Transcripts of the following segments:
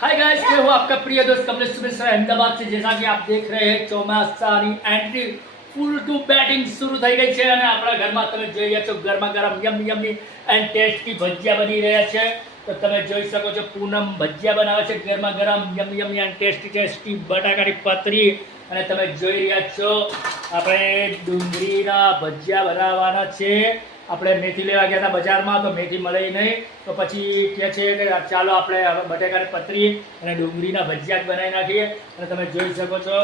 Hi guys, मैं हूँ आपका प्रिय दोस्त कमलेश मिश्रा अहमदाबाद से। जैसा कि आप देख रहे हैं ચોમાસાની એન્ટ્રી ફૂલ ટુ બેટિંગ શરૂ થઈ ગઈ છે અને આપણા ઘરમાં તમે જોઈ રહ્યા છો ગરમા ગરમ યમી એન્ડ ટેસ્ટી ભજીયા બની રહ્યા છે। તો તમે જોઈ શકો છો પૂનમ ભજીયા બનાવે છે ગરમા ગરમ યમી એન્ડ ટેસ્ટી બટાકાની પતરી। અને તમે જોઈ રહ્યા છો આપણે ડુંગળીના ભજીયા બનાવવાના છે। આપણે મેથી લેવા ગયા હતા બજારમાં તો મેથી મળે નહીં, તો પછી કહે છે કે ચાલો આપણે હવે બટાકાની પતરી અને ડુંગળીના ભજીયા જ બનાવી નાખીએ। અને તમે જોઈ શકો છો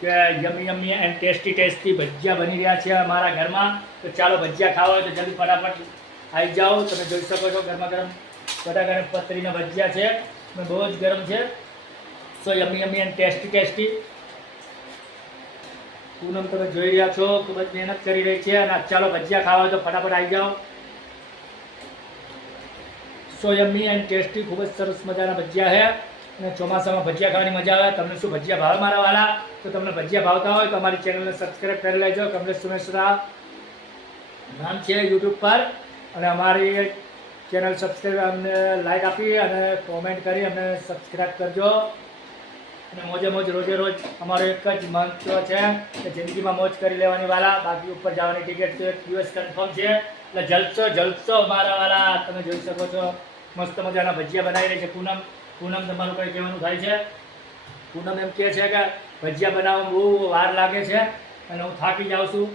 કે યમી એન્ડ ટેસ્ટી ભજીયા બની રહ્યા છે અમારા ઘરમાં। તો ચાલો ભજીયા ખાવા હોય તો જલ્દી ફટાફટ આવી જાઓ। તમે જોઈ શકો છો ગરમા ગરમ બટાકાની પતરીના ભજીયા છે, બહુ જ ગરમ છે। સો યમી એન્ડ ટેસ્ટી પૂનમ તમે જોઈ રહ્યા છો ખૂબ જ મહેનત કરી રહી છે અને ચાલો ભજીયા ખાવા હોય તો ફટાફટ આવી જાઓ। સો યમી એન્ડ ટેસ્ટી ખૂબ જ સરસ મજાના ભજીયા છે અને ચોમાસામાં ભજીયા ખાવાની મજા આવે। તમને શું ભજીયા ભાવે મારા વાલા? તો તમને ભજીયા ભાવતા હોય તો અમારી ચેનલને સબસ્ક્રાઈબ કરી લેજો। કમલેશ મિશ્રા નામ છે યુટ્યુબ પર, અને અમારી ચેનલ સબસ્ક્રાઈબ અમને લાઈક આપી અને કોમેન્ટ કરી અને સબસ્ક્રાઈબ કરજો। અને મોજે મોજ રોજે રોજ અમારો એક જ મંત્ર છે કે જિંદગીમાં મોજ કરી લેવાની વાલા, બાકી ઉપર જવાની ટિકિટ તો એક દિવસ કન્ફર્મ છે। એટલે જલસો મારા વાલા। તમે જોઈ શકો છો મસ્ત મજાના ભજીયા બનાવી રહી છે પૂનમ। પૂનમ તમારું કંઈ કહેવાનું થાય છે? પૂનમ એમ કહે છે કે ભજીયા બનાવવામાં બહુ વાર લાગે છે અને હું થાકી જાઉં છું।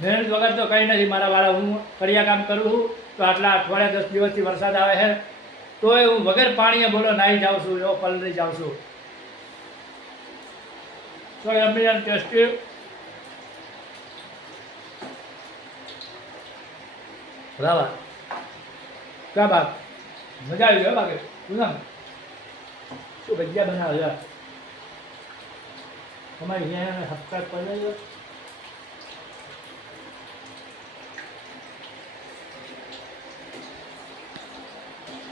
મહેનત વગર તો કંઈ નથી મારા વાળા। હું કડિયા કામ કરું છું તો આટલા અઠવાડિયા 10 દિવસથી વરસાદ આવે છે તોય હું વગર પાણીએ બોલો નાહી જાઉં છું, એવો પલળી જાઉં છું। તો યમી એન્ડ ટેસ્ટી બરાબર, ક્યાં બાત, મજા આવી ગયો બાકી પૂનમ શું ભજીયા બનાવે છે તમારી સબસ્ક્રાઈબ કરી લેજો।